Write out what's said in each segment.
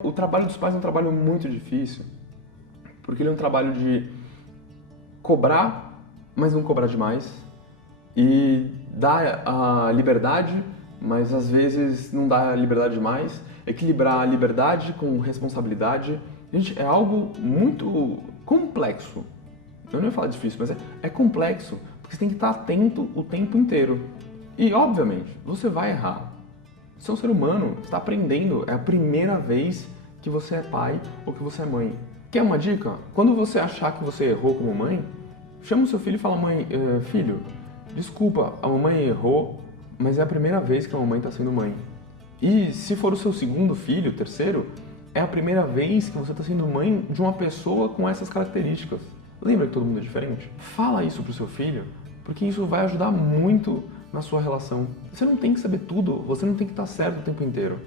O trabalho dos pais é um trabalho muito difícil, porque ele é um trabalho de cobrar, mas não cobrar demais, e dar a liberdade, mas às vezes não dar a liberdade demais, equilibrar a liberdade com responsabilidade. Gente, é algo muito complexo. Eu não ia falar difícil, mas é complexo, porque você tem que estar atento o tempo inteiro. E, obviamente, você vai errar. Você é um ser humano, você está aprendendo, é a primeira vez que você é pai ou que você é mãe. Quer uma dica? Quando você achar que você errou como mãe, chama o seu filho e fala: mãe, filho, desculpa, a mamãe errou, mas é a primeira vez que a mamãe está sendo mãe. E se for o seu segundo filho, terceiro, é a primeira vez que você está sendo mãe de uma pessoa com essas características. Lembra que todo mundo é diferente? Fala isso pro seu filho, porque isso vai ajudar muito na sua relação. Você não tem que saber tudo, você não tem que estar certo o tempo inteiro.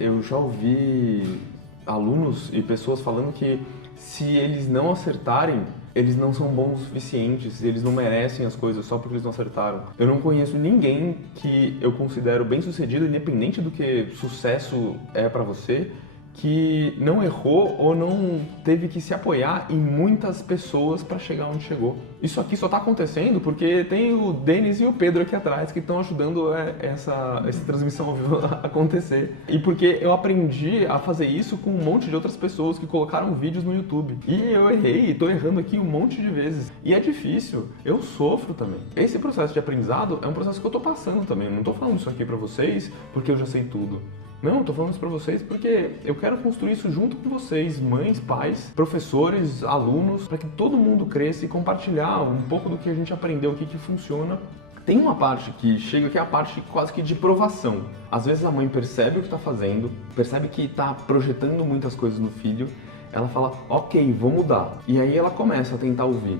Eu já ouvi alunos e pessoas falando que se eles não acertarem, eles não são bons o suficientes, eles não merecem as coisas só porque eles não acertaram. Eu não conheço ninguém que eu considero bem-sucedido, independente do que sucesso é pra você, que não errou ou não teve que se apoiar em muitas pessoas para chegar onde chegou. Isso aqui só está acontecendo porque tem o Denis e o Pedro aqui atrás que estão ajudando essa transmissão ao vivo a acontecer. E porque eu aprendi a fazer isso com um monte de outras pessoas que colocaram vídeos no YouTube. E eu errei, estou errando aqui um monte de vezes. E é difícil, eu sofro também. Esse processo de aprendizado é um processo que eu estou passando também. Eu não estou falando isso aqui para vocês porque eu já sei tudo. Não, tô falando isso pra vocês porque eu quero construir isso junto com vocês, mães, pais, professores, alunos, para que todo mundo cresça e compartilhar um pouco do que a gente aprendeu, o que funciona. Tem uma parte que chega que é a parte quase que de provação. Às vezes a mãe percebe o que está fazendo, percebe que está projetando muitas coisas no filho, ela fala: ok, vou mudar. E aí ela começa a tentar ouvir.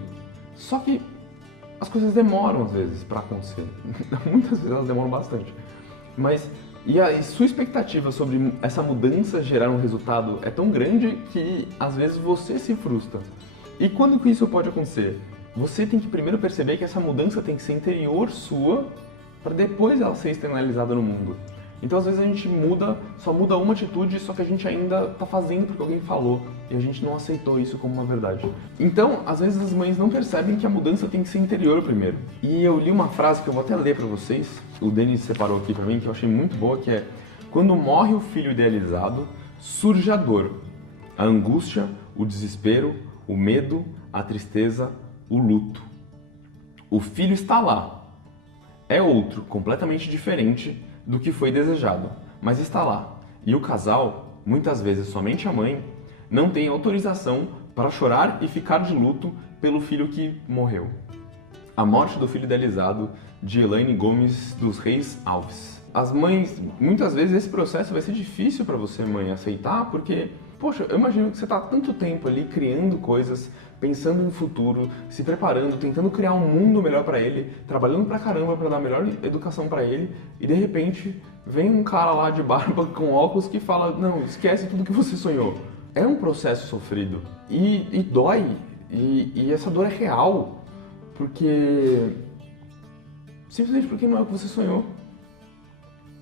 Só que as coisas demoram às vezes para acontecer. Muitas vezes elas demoram bastante. E a sua expectativa sobre essa mudança gerar um resultado é tão grande que às vezes você se frustra. E quando que isso pode acontecer? Você tem que primeiro perceber que essa mudança tem que ser interior sua para depois ela ser externalizada no mundo. Então às vezes a gente só muda uma atitude, só que a gente ainda está fazendo porque alguém falou e a gente não aceitou isso como uma verdade. Então, às vezes as mães não percebem que a mudança tem que ser interior primeiro. E eu li uma frase que eu vou até ler para vocês, o Denis separou aqui para mim, que eu achei muito boa, que é: quando morre o filho idealizado, surge a dor, a angústia, o desespero, o medo, a tristeza, o luto. O filho está lá, é outro, completamente diferente do que foi desejado, mas está lá. E o casal, muitas vezes somente a mãe, não tem autorização para chorar e ficar de luto pelo filho que morreu. A morte do filho idealizado, de Elaine Gomes dos Reis Alves. As mães, muitas vezes esse processo vai ser difícil para você, mãe, aceitar, porque, poxa, eu imagino que você está há tanto tempo ali criando coisas, pensando no futuro, se preparando, tentando criar um mundo melhor para ele, trabalhando pra caramba para dar a melhor educação para ele, e de repente vem um cara lá de barba com óculos que fala: não, esquece tudo que você sonhou. É um processo sofrido e dói, e essa dor é real, porque simplesmente porque não é o que você sonhou.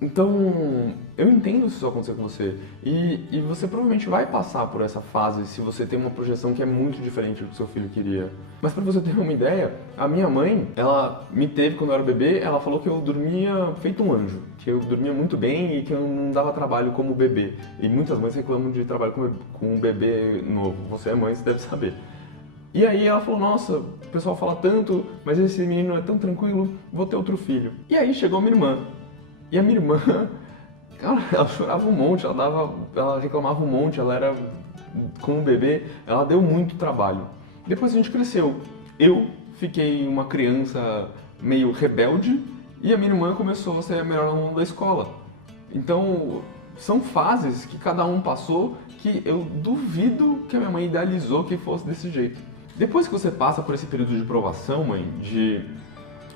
Então, eu entendo se isso acontecer com você. E você provavelmente vai passar por essa fase se você tem uma projeção que é muito diferente do que seu filho queria. Mas pra você ter uma ideia, a minha mãe, ela me teve quando eu era bebê, ela falou que eu dormia feito um anjo. Que eu dormia muito bem e que eu não dava trabalho como bebê. E muitas mães reclamam de trabalho com um bebê novo. Você é mãe, você deve saber. E aí ela falou: nossa, o pessoal fala tanto, mas esse menino é tão tranquilo, vou ter outro filho. E aí chegou minha irmã. E a minha irmã, cara, ela chorava um monte, ela reclamava um monte, ela era, como bebê, ela deu muito trabalho. Depois a gente cresceu. Eu fiquei uma criança meio rebelde e a minha irmã começou a ser a melhor aluna da escola. Então, são fases que cada um passou que eu duvido que a minha mãe idealizou que fosse desse jeito. Depois que você passa por esse período de provação, mãe,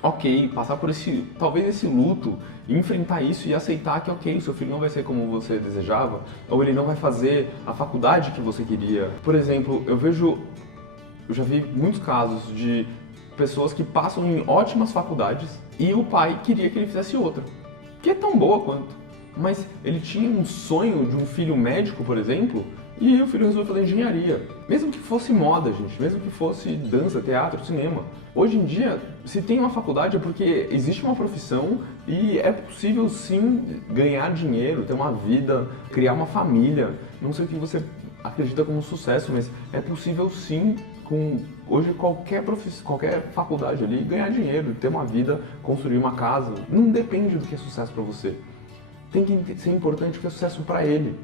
ok, passar por talvez esse luto, enfrentar isso e aceitar que ok, seu filho não vai ser como você desejava, ou ele não vai fazer a faculdade que você queria. Por exemplo, eu já vi muitos casos de pessoas que passam em ótimas faculdades e o pai queria que ele fizesse outra, que é tão boa quanto. mas ele tinha um sonho de um filho médico, por exemplo, e o filho resolveu fazer engenharia. Mesmo que fosse moda, gente, mesmo que fosse dança, teatro, cinema. Hoje em dia, se tem uma faculdade é porque existe uma profissão e é possível sim ganhar dinheiro, ter uma vida, criar uma família. Não sei o que você acredita como sucesso, mas é possível sim, com hoje qualquer faculdade ali, ganhar dinheiro, ter uma vida, construir uma casa. Não depende do que é sucesso para você. Tem que ser importante o que é sucesso para ele.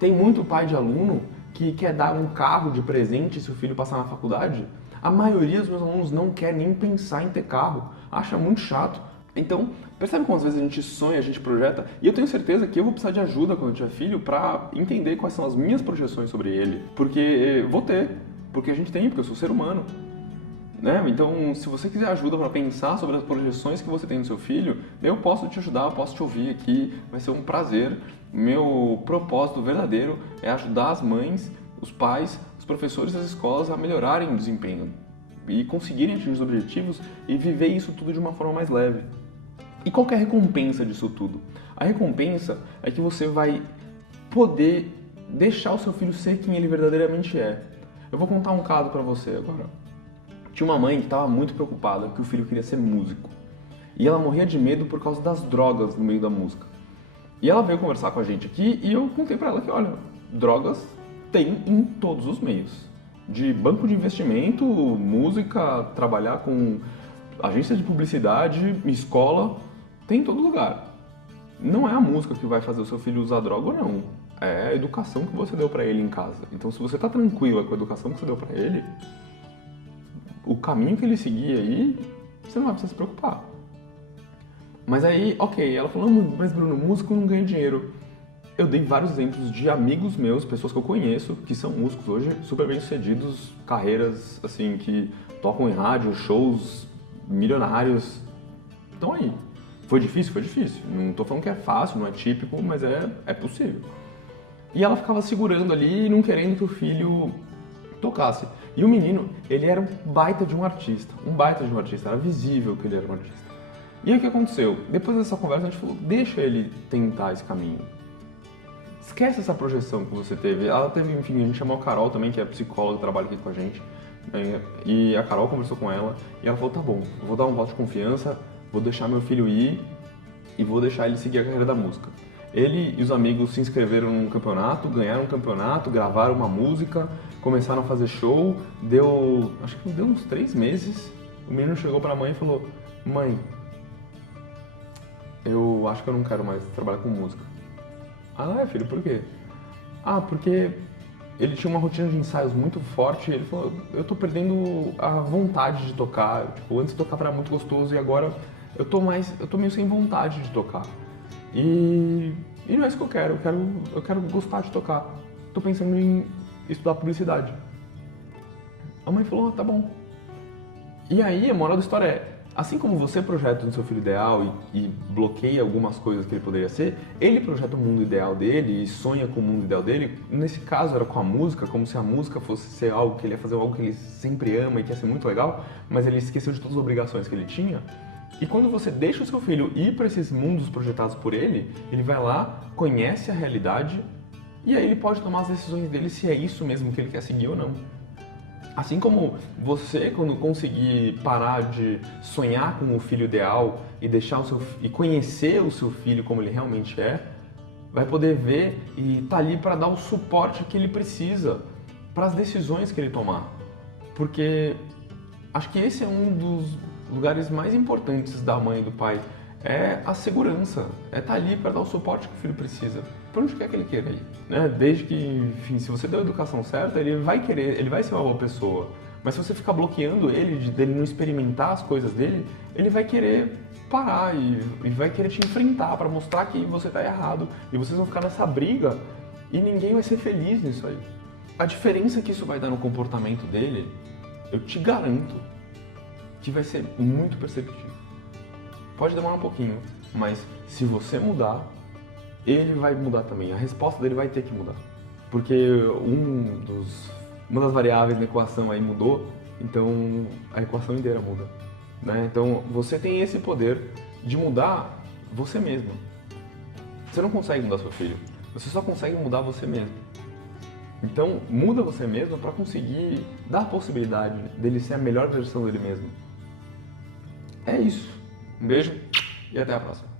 Tem muito pai de aluno que quer dar um carro de presente se o filho passar na faculdade. A maioria dos meus alunos não quer nem pensar em ter carro, acha muito chato. Então, percebe como às vezes a gente sonha, a gente projeta, e eu tenho certeza que eu vou precisar de ajuda quando eu tiver filho para entender quais são as minhas projeções sobre ele, porque vou ter, porque a gente tem, porque eu sou ser humano. Né? Então, se você quiser ajuda para pensar sobre as projeções que você tem no seu filho, eu posso te ajudar, eu posso te ouvir aqui, vai ser um prazer. Meu propósito verdadeiro é ajudar as mães, os pais, os professores das escolas a melhorarem o desempenho e conseguirem atingir os objetivos e viver isso tudo de uma forma mais leve. E qual que é a recompensa disso tudo? A recompensa é que você vai poder deixar o seu filho ser quem ele verdadeiramente é. Eu vou contar um caso para você agora. Tinha uma mãe que estava muito preocupada que o filho queria ser músico. E ela morria de medo por causa das drogas no meio da música. E ela veio conversar com a gente aqui e eu contei para ela que, olha, drogas tem em todos os meios. De banco de investimento, música, trabalhar com agência de publicidade, escola, tem em todo lugar. Não é a música que vai fazer o seu filho usar droga ou não. É a educação que você deu para ele em casa. Então, se você está tranquila com a educação que você deu para ele, o caminho que ele seguir aí, você não vai precisar se preocupar. Mas aí, ok, ela falou, mas Bruno, músico não ganha dinheiro. Eu dei vários exemplos de amigos meus, pessoas que eu conheço, que são músicos hoje, super bem-sucedidos, carreiras, assim, que tocam em rádio, shows milionários. Então aí, foi difícil? Foi difícil. Não tô falando que é fácil, não é típico, mas é possível. E ela ficava segurando ali, não querendo que o filho tocasse. E o menino, ele era um baita de um artista, era visível que ele era um artista. E aí o que aconteceu? Depois dessa conversa a gente falou, deixa ele tentar esse caminho. Esquece essa projeção que você teve. Ela teve, enfim, a gente chamou a Carol também, que é psicóloga, que trabalha aqui com a gente. E a Carol conversou com ela e ela falou, tá bom, eu vou dar um voto de confiança, vou deixar meu filho ir e vou deixar ele seguir a carreira da música. Ele e os amigos se inscreveram num campeonato, ganharam um campeonato, gravaram uma música, começaram a fazer show, acho que deu uns 3 meses, o menino chegou pra mãe e falou, mãe, eu acho que eu não quero mais trabalhar com música. Ah, filho, por quê? Ah, porque ele tinha uma rotina de ensaios muito forte e ele falou, eu tô perdendo a vontade de tocar, tipo, antes tocar era muito gostoso e agora eu tô meio sem vontade de tocar. E não é isso que eu quero gostar de tocar. Tô pensando em estudar publicidade. A mãe falou, tá bom. E aí, a moral da história é, assim como você projeta no seu filho ideal e bloqueia algumas coisas que ele poderia ser, ele projeta o mundo ideal dele e sonha com o mundo ideal dele. Nesse caso era com a música, como se a música fosse ser algo que ele ia fazer, algo que ele sempre ama e que ia ser muito legal, mas ele esqueceu de todas as obrigações que ele tinha. E quando você deixa o seu filho ir para esses mundos projetados por ele, ele vai lá, conhece a realidade e aí ele pode tomar as decisões dele se é isso mesmo que ele quer seguir ou não. Assim como você, quando conseguir parar de sonhar com o filho ideal e conhecer o seu filho como ele realmente é, vai poder ver e tá ali para dar o suporte que ele precisa para as decisões que ele tomar. Porque acho que esse é um dos lugares mais importantes da mãe e do pai, é a segurança, é estar ali para dar o suporte que o filho precisa, para onde quer que ele queira ir, né? Desde que, enfim, se você deu a educação certa, ele vai ser uma boa pessoa, mas se você ficar bloqueando ele, dele não experimentar as coisas dele, ele vai querer parar e vai querer te enfrentar para mostrar que você está errado, e vocês vão ficar nessa briga e ninguém vai ser feliz nisso aí. A diferença que isso vai dar no comportamento dele, eu te garanto, que vai ser muito perceptível. Pode demorar um pouquinho, mas se você mudar, ele vai mudar também. A resposta dele vai ter que mudar. Porque uma das variáveis da equação aí mudou, então a equação inteira muda. Né? Então você tem esse poder de mudar você mesmo. Você não consegue mudar seu filho, você só consegue mudar você mesmo. Então, muda você mesmo para conseguir dar a possibilidade dele ser a melhor versão dele mesmo. É isso. Um beijo e até a próxima.